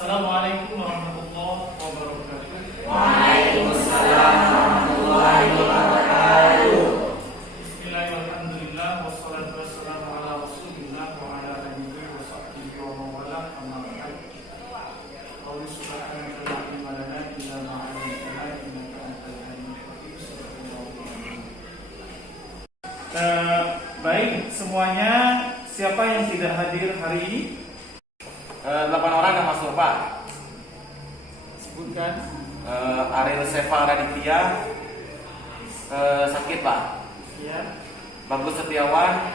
Assalamualaikum warahmatullahi wabarakatuh. Waalaikumsalam warahmatullahi wabarakatuh. Bismillahirrahmanirrahim. Wassalatu wassalamu ala Rasulillah wa ala alihi wa sahbihi wa man wala, amma ba'd. Qul subhanaka la ilma lana illa ma 'allamtana innaka antal alimul hakim. Baik semuanya, siapa yang tidak hadir hari ini? 8 orang yang masuk Pak. Sebutkan. Ariel Seva Raditya sakit Pak. Ya. Bagus Setiawan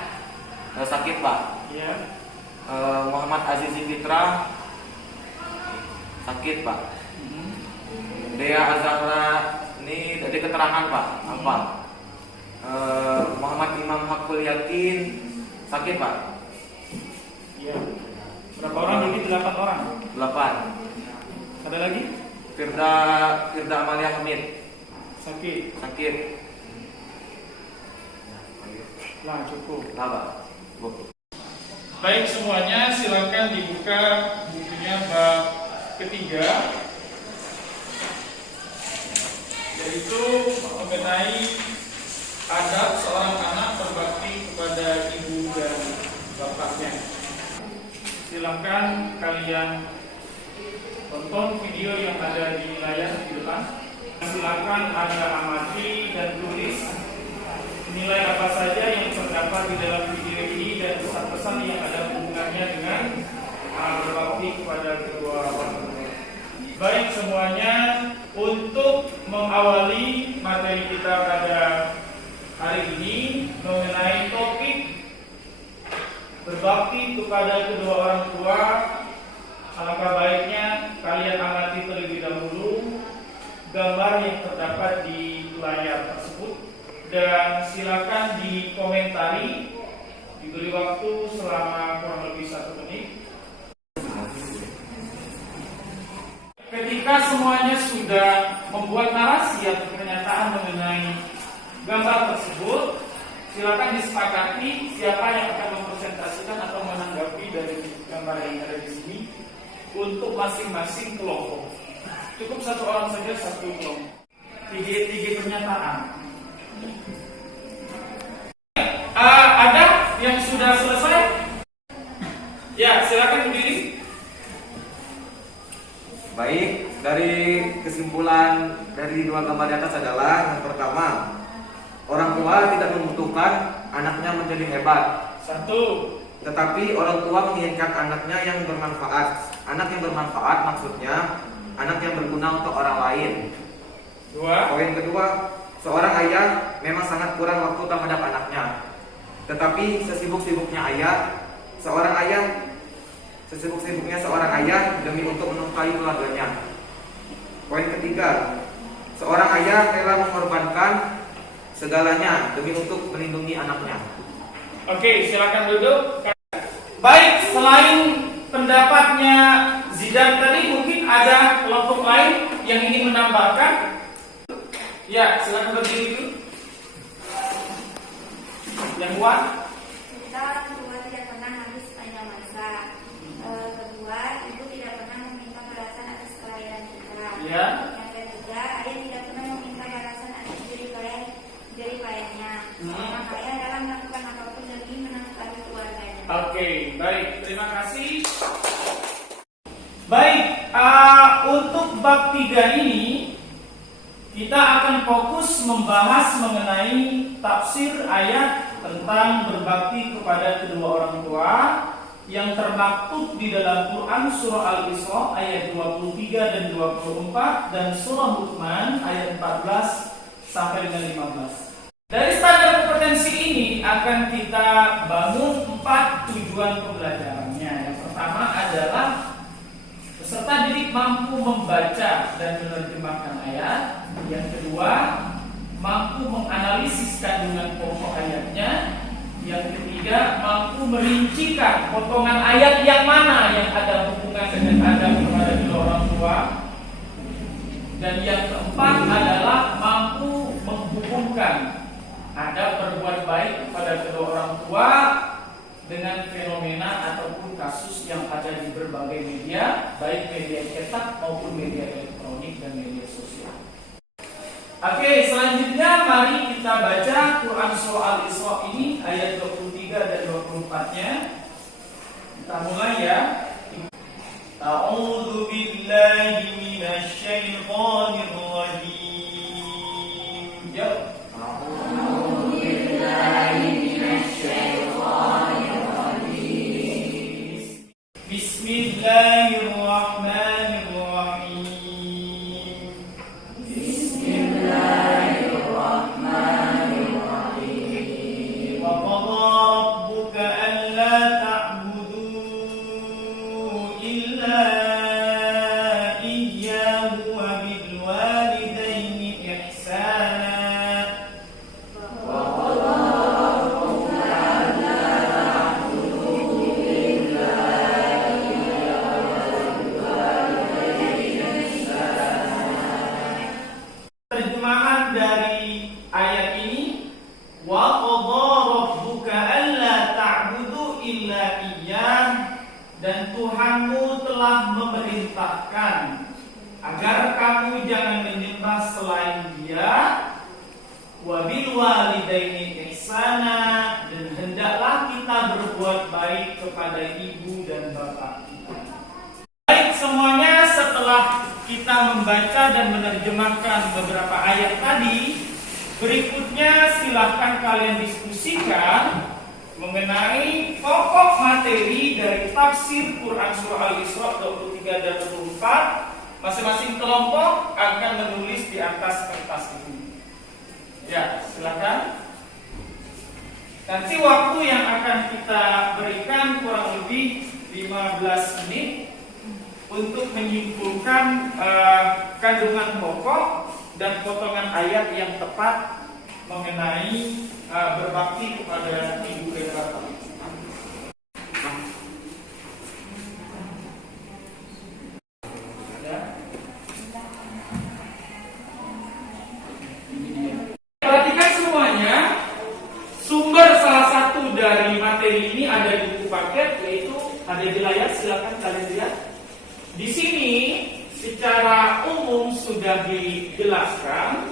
sakit Pak. Ya. Muhammad Azizi Fitra sakit Pak. Dea Azahra ini dari keterangan Pak. Apa? Muhammad Imam Hakul Yakin sakit Pak. Ya. Berapa orang ini? 8 orang. 8. Ada lagi? Firda Amalia Hamid Sakit. Nah, cukup. Apa? Baik semuanya, silakan dibuka bukunya bab ketiga, yaitu mengenai adab seorang anak berbakti kepada ibu dan bapaknya. Silakan kalian tonton video yang ada di layar di depan. Silakan Anda amati dan tulis nilai apa saja yang terdapat di dalam video ini dan pesan-pesan yang ada hubungannya dengan berbakti kepada kedua orang tua. Baik semuanya, untuk mengawali materi kita pada hari ini mengenai topik berbakti kepada kedua orang tua, alangkah baiknya kalian amati terlebih dahulu gambar yang terdapat di layar tersebut dan silakan dikomentari. Diberi waktu selama kurang lebih 1 menit. Ketika semuanya sudah membuat narasi atau pernyataan mengenai gambar tersebut, silakan disepakati siapa yang akan mempresentasikan atau menanggapi dari gambar yang ada di sini untuk masing-masing kelompok. Cukup 1 orang saja, 1 kelompok. 3 pernyataan. Ada yang sudah selesai? Ya, silakan berdiri. Baik, dari kesimpulan dari 2 gambar di atas adalah yang pertama, orang tua tidak membutuhkan anaknya menjadi hebat. 1. Tetapi orang tua menginginkan anaknya yang bermanfaat. Anak yang bermanfaat maksudnya anak yang berguna untuk orang lain. 2. Poin kedua, seorang ayah memang sangat kurang waktu terhadap anaknya. Tetapi sesibuk-sibuknya seorang ayah demi untuk menafkahi keluarganya. Poin ketiga, seorang ayah rela mengorbankan segalanya demi untuk melindungi anaknya. Oke, silakan duduk. Baik, selain pendapatnya Zidan tadi, mungkin ada kelompok lain yang ingin menambahkan. Ya, silakan berdiri dulu. Yang kuat. Kita orang tua tidak pernah habis sepanjang masa. Kedua, ibu tidak pernah meminta balasan atas kelahiran kita. Ya. Yang ketiga, ayah tidak pernah meminta balasan atas jeripayahnya. Seorang ayah dalam melakukan apapun demi menafkahi keluarganya. Oke, baik. Terima kasih. Baik, untuk bab 3 ini kita akan fokus membahas mengenai tafsir ayat tentang berbakti kepada kedua orang tua yang termaktub di dalam Quran surah Al-Isra ayat 23 dan 24 dan surah Luqman ayat 14 sampai dengan 15. Dari standar kompetensi ini akan kita bangun 4 tujuan pembelajarannya. Yang pertama adalah peserta didik mampu membaca dan menerjemahkan ayat. Yang kedua, mampu menganalisis kandungan pokok ayatnya. Yang ketiga, mampu merincikan potongan ayat yang mana yang ada hubungan dengan adab kepada kedua orang tua. Dan yang keempat adalah mampu menghubungkan adab berbuat baik kepada kedua orang tua dengan fenomena ataupun kasus yang ada di berbagai media media, baik media cetak maupun media elektronik dan media sosial. Oke, selanjutnya mari kita baca Quran Surah Al-Isra ini ayat 23 dan 24-nya. Kita mulai ya. A'udzu billahi minasy syaithanir rajim. Ya. A'udzu billahi minasy syaithanir rajim. Bismillahirrahmanirrahim. Terjemahan dari ayat ini, wa qadha rabbuka alla ta'budu illa iyyah, dan Tuhanmu telah memerintahkan agar kamu jangan menyembah selain Dia, wa bil walidaini ihsana, dan hendaklah kita berbuat baik kepada ibu dan bapak kita. Baik semuanya, setelah kita membaca dan menerjemahkan beberapa ayat tadi, berikutnya silahkan kalian diskusikan mengenai pokok materi dari tafsir Quran Surah Al-Isra 23 dan 24. Masing-masing kelompok akan menulis di atas kertas ini. Ya, silakan. Nanti waktu yang akan kita berikan kurang lebih 15 menit untuk menyimpulkan kandungan pokok dan potongan ayat yang tepat mengenai berbakti kepada ibu dan bapak. Perhatikan semuanya, sumber salah satu dari materi ini ada di buku paket, yaitu ada di layar, silakan kalian lihat. Di sini secara umum sudah dijelaskan,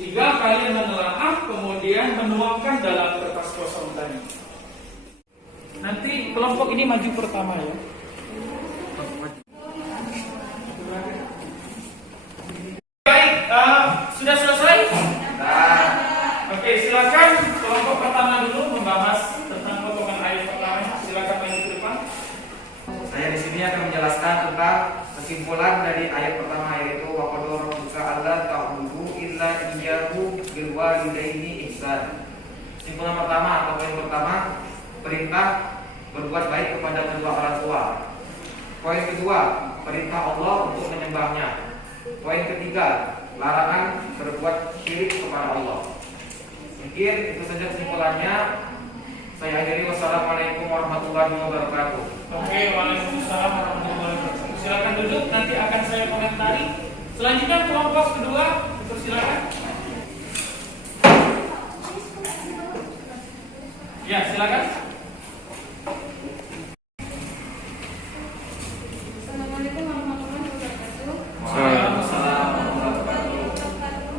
tinggal kalian menelaah kemudian menuangkan dalam kertas kosong tadi. Nanti kelompok ini maju pertama ya. Baik, sudah selesai? Oke, silakan kelompok pertama dulu membahas tentang potongan ayat pertama. Silakan maju ke depan. Saya di sini akan menjelaskan tentang kesimpulan dari ayat pertama, yaitu wa qadha rabbuka alla ta'budu illa iyyahu bil walidaini ihsan. Kesimpulan pertama atau poin pertama, perintah berbuat baik kepada kedua orang tua. Poin kedua, perintah Allah untuk menyembahnya. Poin ketiga, larangan berbuat syirik kepada Allah. Mungkin itu saja kesimpulannya. Saya akhiri, wassalamualaikum warahmatullahi wabarakatuh. Oke, waalaikumsalam warahmatullahi wabarakatuh. Silakan duduk, nanti akan saya komentari. Selanjutnya kelompok kedua, silakan. Ya, silakan. Assalamualaikum warahmatullahi wabarakatuh. Waalaikumsalam warahmatullahi wabarakatuh.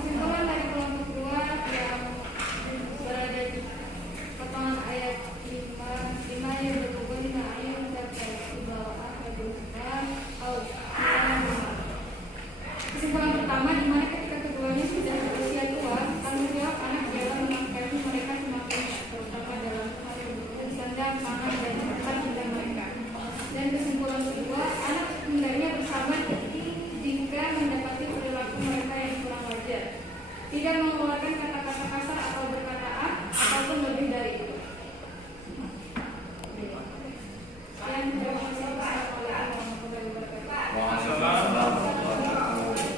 Kesimpulan dari kelompok 2 yang berada di potongan ayat 5 yang berhubung dengan ayat di bawah kesimpulan pertama, di mana ketika keduanya sudah berusia tua, tanggung jawab anak adalah menafkahi mereka semakin terutama dalam hal bersandar, pangan, dan tempat tinggal mereka. Dan kesimpulan kedua, anak hendaknya bersama jika mendapati perilaku mereka yang kurang wajar, tidak mengeluarkan kata-kata kasar atau berkata ataupun lebih dari itu.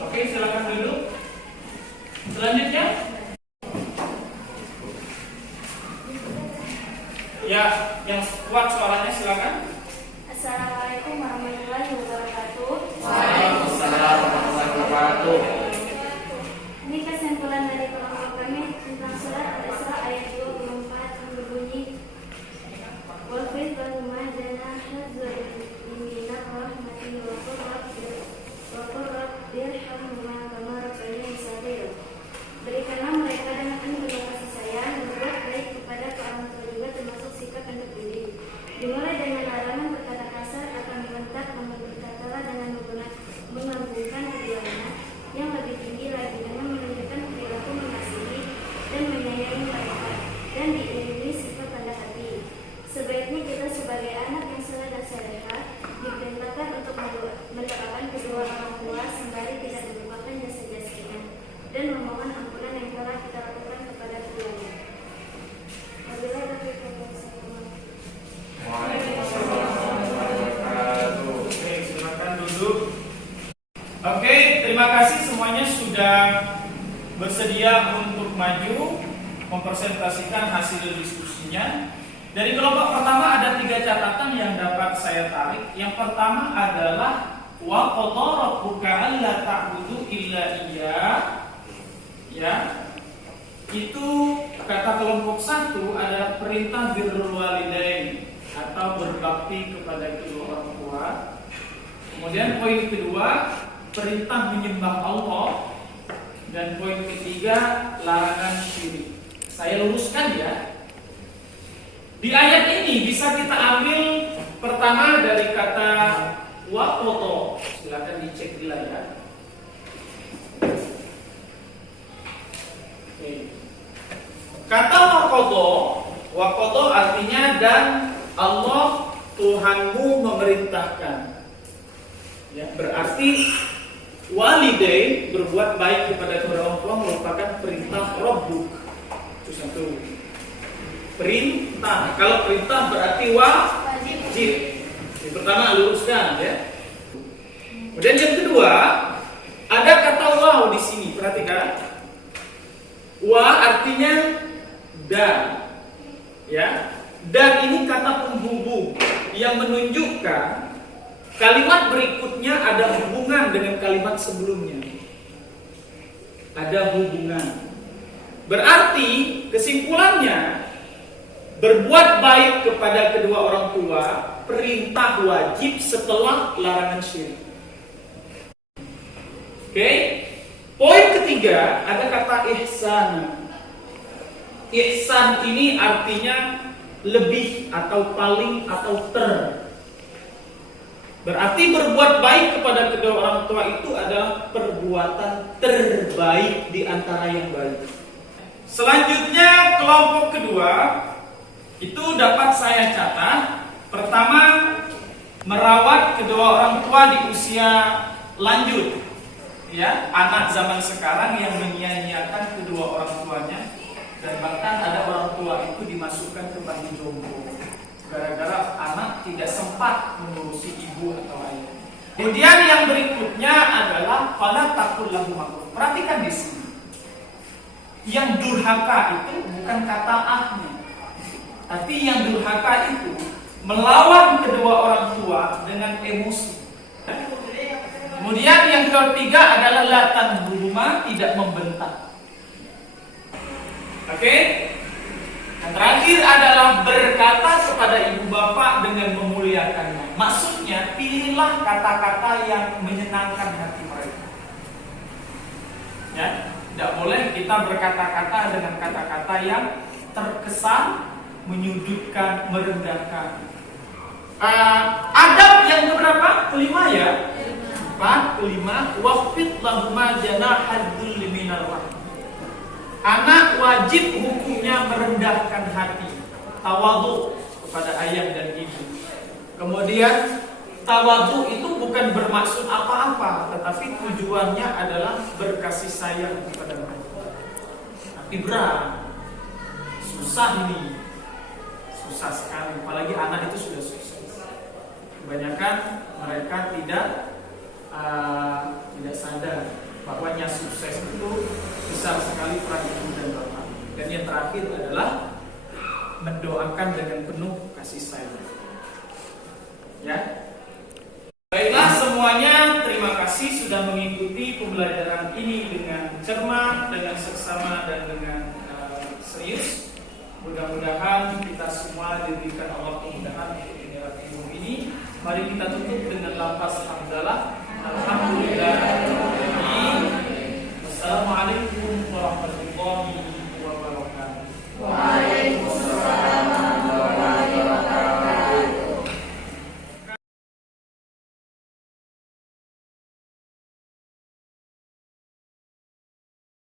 Oke, silakan dulu. Selanjutnya, ya, yang kuat suaranya silakan. Assalamualaikum warahmatullahi wabarakatuh. Waalaikumsalam warahmatullahi wabarakatuh. Ini kesimpulan dari kelompok kami tentang surat Al-Isra ayat 24 yang berbunyi Wafid bahuma janaha dzulli minar rahmatin duduk. Oke, terima kasih semuanya sudah bersedia untuk maju mempresentasikan hasil diskusinya. Dari kelompok pertama ada 3 catatan yang dapat saya tarik. Yang pertama adalah wa qadha rabbuka alla ta'budu illa iyyah. Ya. Itu kata kelompok 1 adalah perintah birrul walidain atau berbakti kepada kedua orang tua. Kemudian poin kedua, perintah menyembah Allah. Dan poin ketiga, larangan syirik. Saya luruskan ya. Di ayat ini bisa kita ambil pertama dari kata waqadha. Silakan dicek di layar. Oke. Kata waqadha artinya dan Allah Tuhanmu memerintahkan. Ya, berarti walidain berbuat baik kepada kedua orang tua merupakan perintah Rabbuk. Itu satu. Perintah. Kalau perintah berarti wajib. Yang pertama luruskan ya. Kemudian yang kedua, ada kata waw di sini. Perhatikan. Wa artinya dan. Ya. Dan ini kata penghubung yang menunjukkan kalimat berikutnya ada hubungan dengan kalimat sebelumnya. Ada hubungan. Berarti kesimpulannya berbuat baik kepada kedua orang tua perintah wajib setelah larangan syirik. Oke. Poin ketiga ada kata ihsan. Ihsan ini artinya lebih atau paling atau berarti berbuat baik kepada kedua orang tua itu adalah perbuatan terbaik di antara yang baik. Selanjutnya kelompok kedua itu dapat saya catat. Pertama, merawat kedua orang tua di usia lanjut. Ya, anak zaman sekarang yang menyia-nyiakan kedua orang tuanya dan bahkan ada orang tua itu dimasukkan ke panti jompo gara-gara anak tidak sempat mengurusi ibu atau ayah. Kemudian yang berikutnya adalah fala taqul lahum. Perhatikan di sini. Yang durhaka itu bukan kata ahnya. Tapi yang durhaka itu melawan kedua orang tua dengan emosi. Kemudian yang ketiga adalah la tanhuma, tidak membentak. Oke? Yang terakhir adalah berkata kepada ibu bapak dengan memuliakannya. Maksudnya, pilihlah kata-kata yang menyenangkan hati mereka. Ya, tidak boleh kita berkata-kata dengan kata-kata yang terkesan menyudutkan, merendahkan. Adab yang keberapa? Kelima ya. Kelima, waqfid lahuma janahad dzulli minal rahmah. Anak wajib hukumnya merendahkan hati, tawadhu kepada ayah dan ibu. Kemudian tawadhu itu bukan bermaksud apa-apa, tetapi tujuannya adalah berkasih sayang kepada mereka. Tapi berat, susah ini, susah sekali. Apalagi anak itu sudah susah. Kebanyakan mereka tidak sadar bahwa yang sukses itu besar sekali peran ibu dan bapak. Dan yang terakhir adalah mendoakan dengan penuh kasih sayang. Ya. Baiklah semuanya, terima kasih sudah mengikuti pembelajaran ini dengan cermat, dengan seksama dan dengan serius. Mudah-mudahan kita semua diberikan Allah kemudahan untuk menyerap ilmu ini. Mari kita tutup dengan lafaz